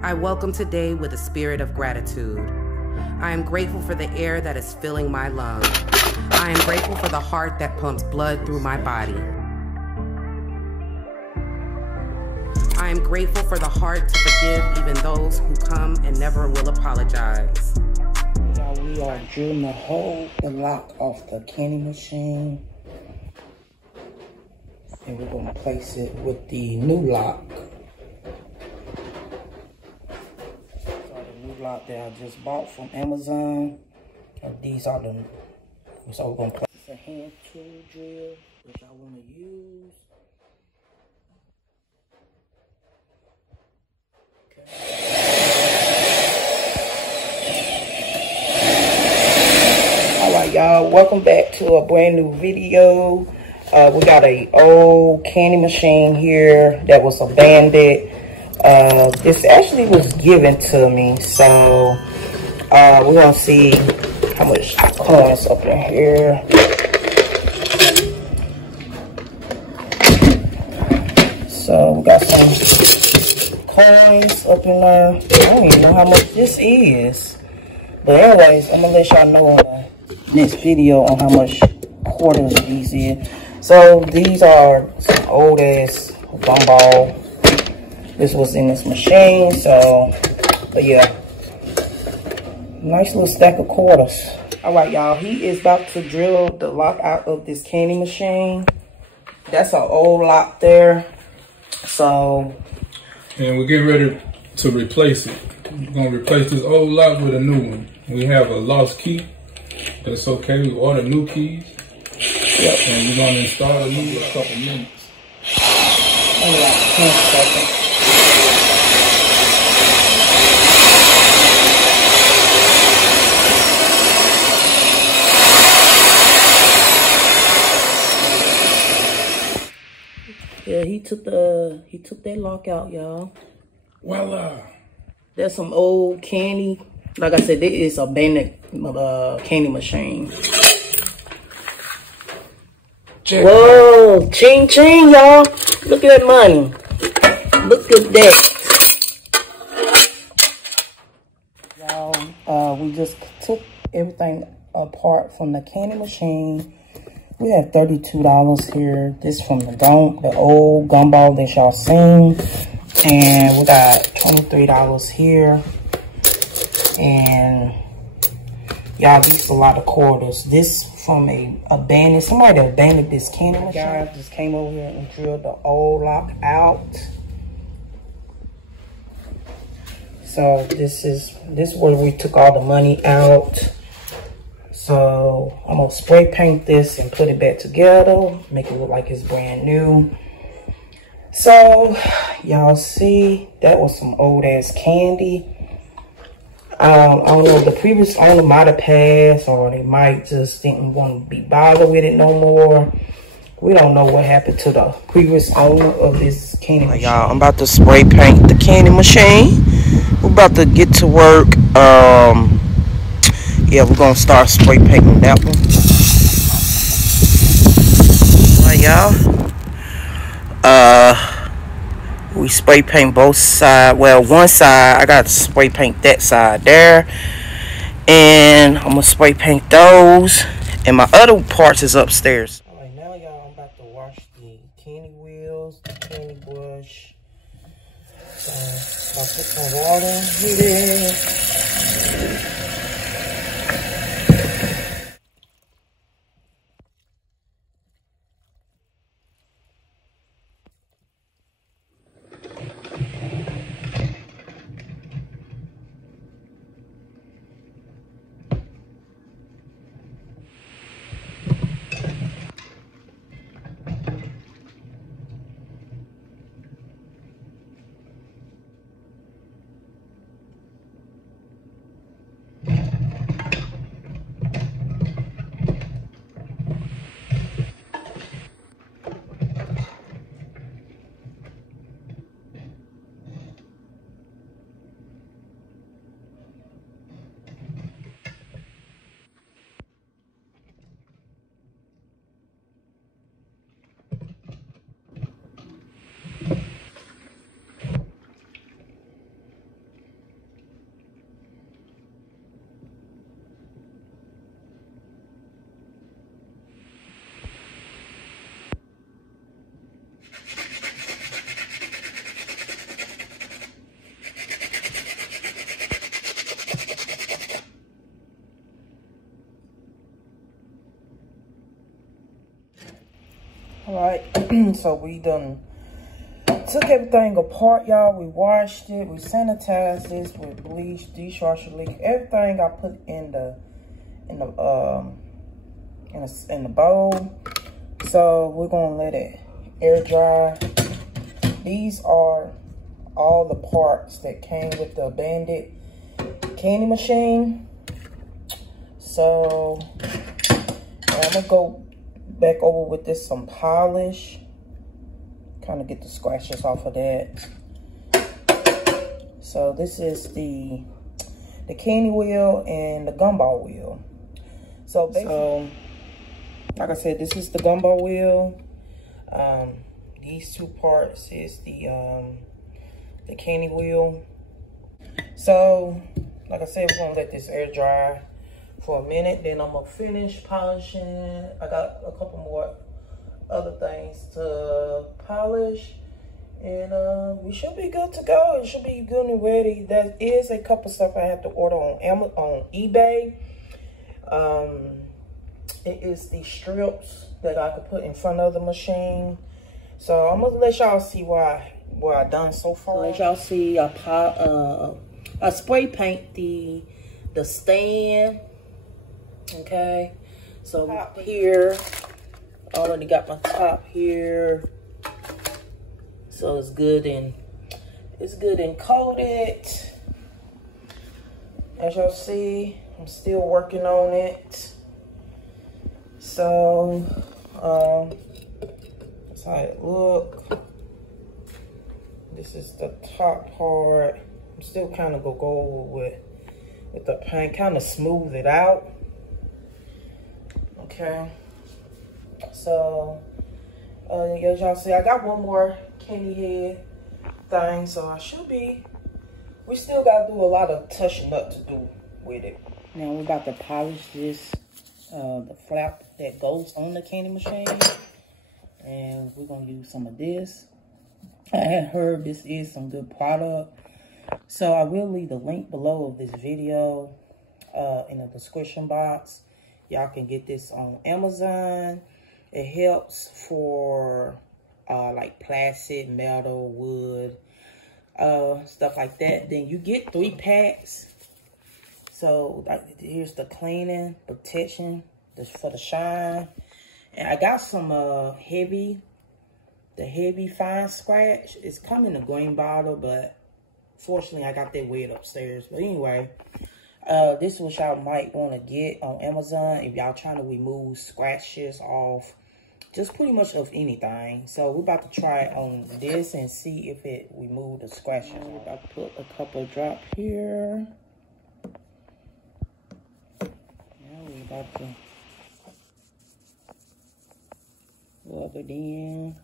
I welcome today with a spirit of gratitude. I am grateful for the air that is filling my lungs. I am grateful for the heart that pumps blood through my body. I am grateful for the heart to forgive even those who come and never will apologize. Now we are drilling the lock off the candy machine. And we're going to place it with the new lock. Lock that I just bought from Amazon. These are the, so we're gonna place a hand tool drill which I want to use. Okay. All right, y'all, welcome back to a brand new video. We got a old candy machine here that was abandoned. This actually was given to me, so we're gonna see how much coins up in here. So we got some coins up in there. I don't even know how much this is, but anyways, I'm gonna let y'all know on the next video on how much quarters these is. So these are some old ass Gumball. This was in this machine, so, but yeah. Nice little stack of quarters. All right, y'all, he is about to drill the lock out of this candy machine. That's an old lock there, so. And we're getting ready to replace it. We're gonna replace this old lock with a new one. We have a lost key, but it's okay, we order new keys. Yep. And we're gonna install a new in a couple minutes. Only like 10 seconds. Yeah, he took that lock out, y'all. Voila. There's some old candy. Like I said, this is a abandoned candy machine. Check. Whoa, ching ching, y'all. Look at that money. Look at that. Y'all, we just took everything apart from the candy machine. We have $32 here. This from the old Gumball that y'all seen. And we got $23 here. And y'all, these are a lot of quarters. This from somebody that abandoned this candy machine. Guys just came over here and drilled the old lock out. So this is where we took all the money out. So I'm gonna spray paint this and put it back together, make it look like it's brand new. So y'all see, that was some old ass candy. I don't know, the previous owner might have passed, or they might just didn't want to be bothered with it no more. We don't know what happened to the previous owner of this candy machine. Y'all, I'm about to spray paint the candy machine. We're about to get to work. Yeah, we're gonna start spray painting that one. Alright, y'all. We spray paint both sides. Well, one side, I got to spray paint that side there. And I'm gonna spray paint those. And my other parts is upstairs. Alright, now y'all, I'm about to wash the candy wheels, the candy brush. So I'll put some water in here. Alright, so we done took everything apart, y'all. We washed it, we sanitized this with bleach, dishwasher liquid, everything I put in the bowl. So we're gonna let it air dry. These are all the parts that came with the Bandit candy machine. So I'm gonna go back over with this some polish, kind of get the scratches off of that. So this is the candy wheel and the gumball wheel. So like I said, this is the gumball wheel. These two parts is the candy wheel. So like I said, we're gonna let this air dry for a minute, then I'm gonna finish polishing. I got a couple more other things to polish, and we should be good to go. It should be good and ready. There is a couple stuff I have to order on eBay. It is the strips that I could put in front of the machine. So I'm gonna let y'all see what I done so far. Let y'all see I spray paint the stand. Okay, so top here, already got my top here, so it's good and coated. As y'all see, I'm still working on it. So that's how it look. This is the top part. I'm still kind of gonna go over with the paint, kind of smooth it out. Okay, so as y'all see, I got one more candy head thing, so we still got to do a lot of touching up to do with it. Now we're about to polish this, the flap that goes on the candy machine, and we're gonna use some of this. I had heard this is some good product, so I will leave the link below of this video in the description box. Y'all can get this on Amazon. It helps for like plastic, metal, wood, stuff like that. Then you get 3 packs. So like, here's the cleaning, protection, for the shine. And I got some the heavy fine scratch. It's come in a green bottle, but fortunately I got that weird upstairs. But anyway, this is what y'all might want to get on Amazon if y'all trying to remove scratches off just pretty much of anything. So we're about to try it on this and see if it remove the scratches. We're about to put a couple of drops here. Now we're about to rub it in.